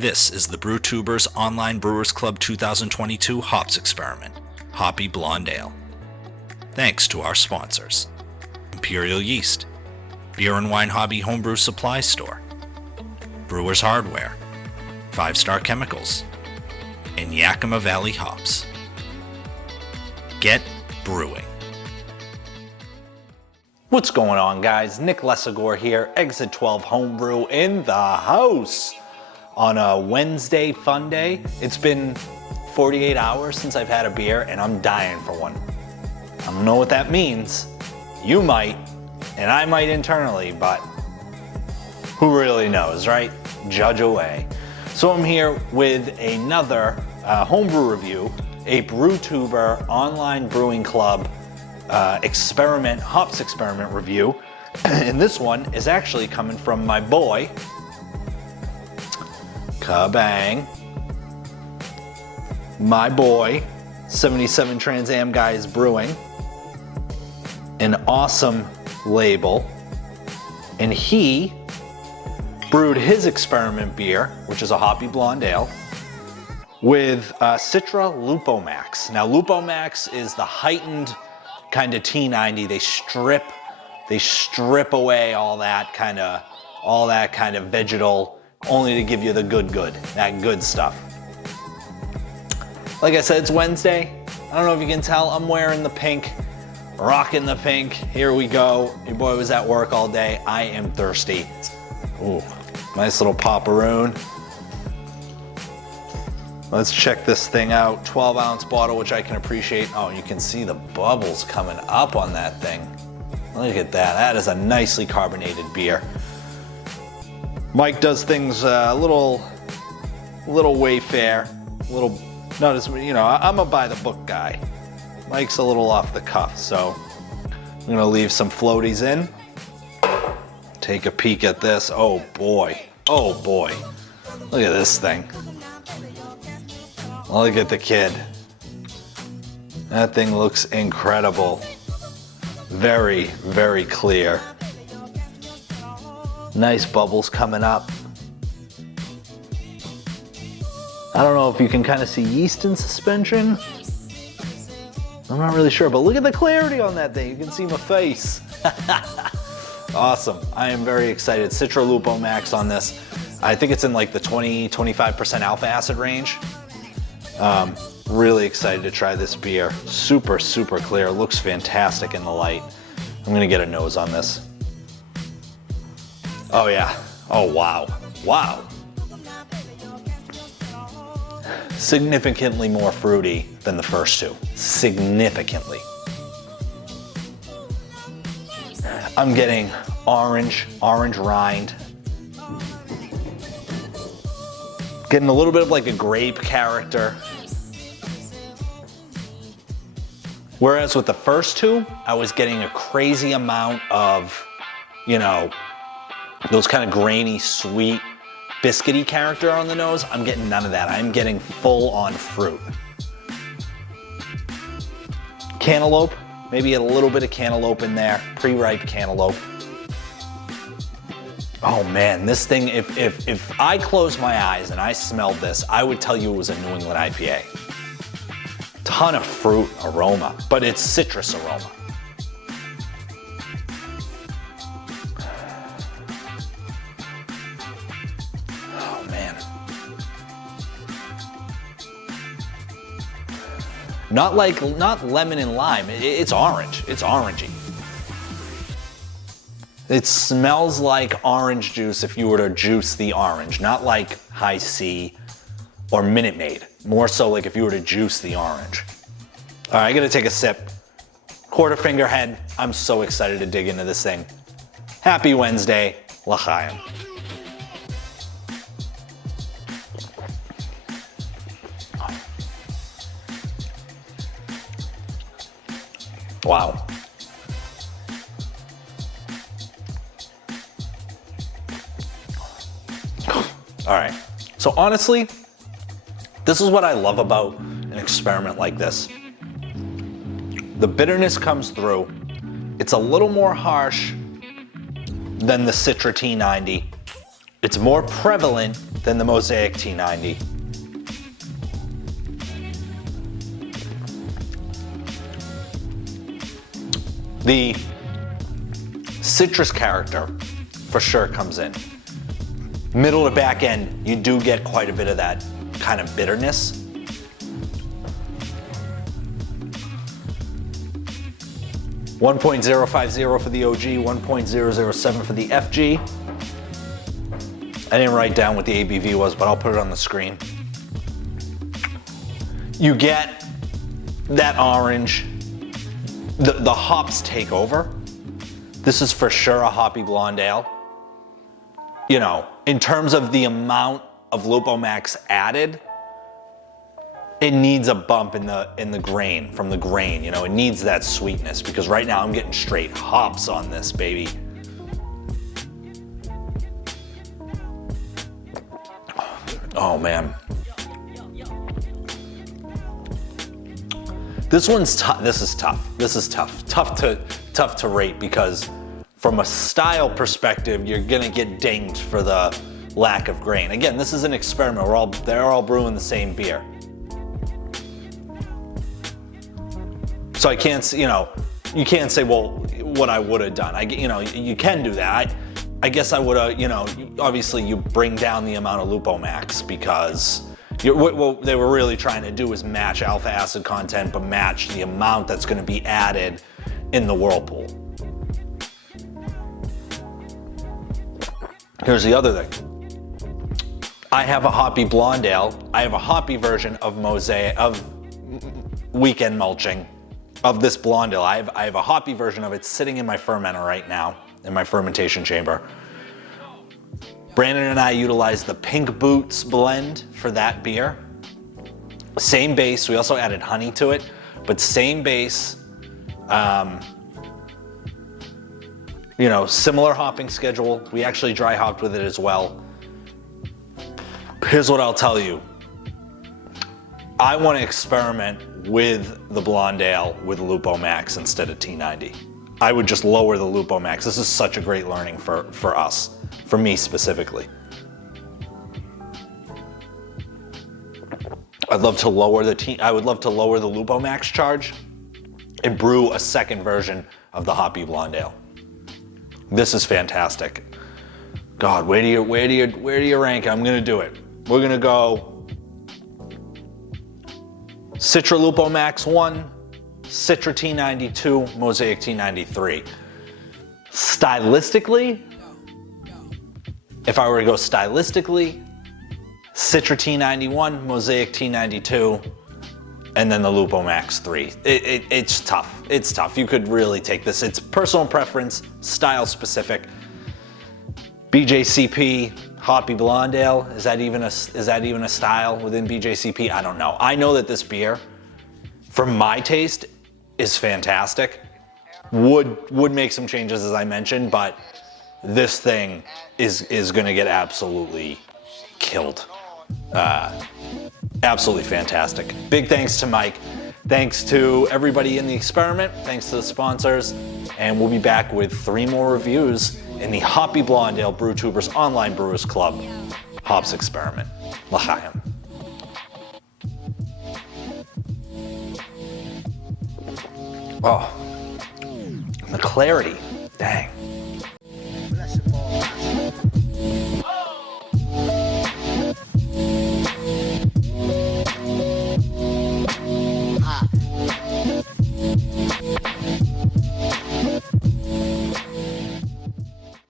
This is the Brewtubers Online Brewers Club 2022 Hops Experiment, Hoppy Blonde Ale. Thanks to our sponsors: Imperial Yeast, Beer and Wine Hobby Homebrew Supply Store, Brewers Hardware, 5 Star Chemicals, and Yakima Valley Hops. Get brewing. What's going on, guys? Nick Lesagore here, Exit 12 Homebrew in the house on a Wednesday fun day. It's been 48 hours since I've had a beer and I'm dying for one. I don't know what that means. You might, and I might internally, but who really knows, right? Judge away. So I'm here with another homebrew review, a Brewtuber online brewing club hops experiment review. And this one is actually coming from my boy, Kabang, my boy, 77 TransAm Guys Brewing, an awesome label. And he brewed his experiment beer, which is a Hoppy Blonde Ale, with Citra LUPOMAX. Now, LUPOMAX is the heightened kind of T90. They strip away all that kind of vegetal, only to give you the good, that good stuff. Like I said, it's Wednesday. I don't know if you can tell, I'm wearing the pink, rocking the pink. Here we go. Your boy was at work all day. I am thirsty. Ooh, nice little popperoon. Let's check this thing out. 12-ounce bottle, which I can appreciate. Oh, you can see the bubbles coming up on that thing. Look at that. That is a nicely carbonated beer. Mike does things a little Wayfair, not as, you know, I'm a by the book guy. Mike's a little off the cuff, so I'm gonna leave some floaties in. Take a peek at this. Oh boy, look at this thing. Look at the kid. That thing looks incredible. Very, very clear. Nice bubbles coming up. I don't know if you can kind of see yeast in suspension. I'm not really sure, but look at the clarity on that thing. You can see my face. Awesome. I am very excited. Citra LUPOMAX on this. I think it's in like the 20-25% alpha acid range. Really excited to try this beer. Super, super clear. Looks fantastic in the light. I'm gonna get a nose on this. Oh yeah. Oh wow. Wow. Significantly more fruity than the first two. Significantly. I'm getting orange rind. Getting a little bit of like a grape character. Whereas with the first two, I was getting a crazy amount of, you know, those kind of grainy, sweet, biscuity character on the nose. I'm getting none of that. I'm getting full on fruit. Cantaloupe, maybe a little bit of cantaloupe in there, pre-ripe cantaloupe. Oh man, this thing, if I closed my eyes and I smelled this, I would tell you it was a New England IPA. Ton of fruit aroma, but it's citrus aroma. Oh man. Not lemon and lime, it's orange, it's orangey. It smells like orange juice if you were to juice the orange, not like High C or Minute Maid. More so like if you were to juice the orange. All right, I gotta take a sip. Quarter finger head. I'm so excited to dig into this thing. Happy Wednesday, l'chaim. Wow. All right, so honestly, this is what I love about an experiment like this. The bitterness comes through. It's a little more harsh than the Citra T90. It's more prevalent than the Mosaic T90. The citrus character for sure comes in. Middle to back end, you do get quite a bit of that kind of bitterness. .050 for the OG, 1.007 for the FG. I didn't write down what the ABV was, but I'll put it on the screen. You get that orange, the hops take over. This is for sure a Hoppy Blonde Ale. You know, in terms of the amount of LUPOMAX added, it needs a bump in the grain, from the grain, you know, it needs that sweetness, because right now I'm getting straight hops on this baby. Oh man. This one's tough. This is tough. This is tough. Tough to rate, because from a style perspective, you're gonna get dinged for the lack of grain. Again, this is an experiment. They're all brewing the same beer. So I can't, you know, you can't say, well, what I would have done. You know, you can do that. I guess I would have, you know, obviously you bring down the amount of LUPOMAX, because what they were really trying to do is match alpha acid content, but match the amount that's going to be added in the whirlpool. Here's the other thing. I have a Hoppy Blonde Ale. I have a hoppy version of Mosaic, of Weekend Mulching, of this Blonde Ale. I have a hoppy version of it sitting in my fermenter right now, in my fermentation chamber. Brandon and I utilized the Pink Boots blend for that beer. Same base, we also added honey to it, but same base. You know, similar hopping schedule. We actually dry hopped with it as well. Here's what I'll tell you. I want to experiment with the Blonde Ale with LUPOMAX instead of T90. I would just lower the LUPOMAX. This is such a great learning for us, for me specifically. I would love to lower the LUPOMAX charge and brew a second version of the Hoppy Blonde Ale. This is fantastic. God, where do you rank? I'm gonna do it. We're gonna go Citra LUPOMAX 1, Citra T90 2, Mosaic T90 3. Stylistically, if I were to go stylistically, Citra T90 1, Mosaic T90 2, and then the LUPOMAX 3. It's tough. It's tough. You could really take this. It's personal preference, style specific. BJCP, Hoppy Blonde Ale, is that even a style within BJCP? I don't know. I know that this beer, for my taste, is fantastic. Would make some changes, as I mentioned, but this thing is gonna get absolutely killed. Absolutely fantastic. Big thanks to Mike. Thanks to everybody in the experiment. Thanks to the sponsors. And we'll be back with 3 more reviews in the Hoppy Blonde Ale Brewtubers Online Brewers Club Hops Experiment. L'chaim. Oh, the clarity, dang.